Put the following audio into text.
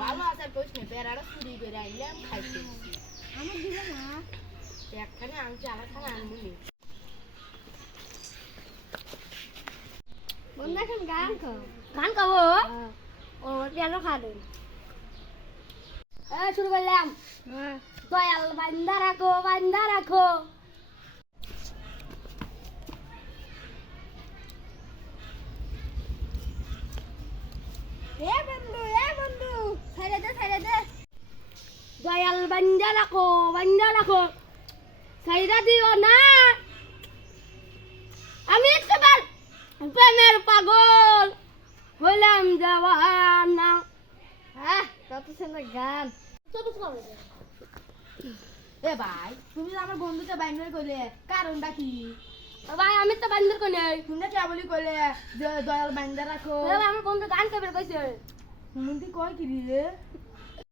ভালো আছে কইছ না পেয়ারাটা চুরি করে আইলাম খাইতে আমার দিবে না একখানে আনছি আরেকখানে আনবো নি বন্ধু এখন গান খাও গান গাবো ও কেন খাবে শুরু করলাম দয়াল বান্দা রাখো বান্দা রাখো এ বন্ধু ছেড়ে দে দয়াল বান্দা রাখো সাইরা দিও না আমি একবার প্রেমের পাগল হইলাম জাওয়ানা হ্যাঁ কত সুন্দর গান এ ভাই তুমি যে আমার বন্ধুকে বাইন্ডার করলে কারণটা কি ভাই আমি তো বান্দর কোনে তুমি কে বলি করলে যে দয়াল বাইন্ডার রাখো আমার বন্ধু গান কবে কইছে হুমন্তি কয় কি রে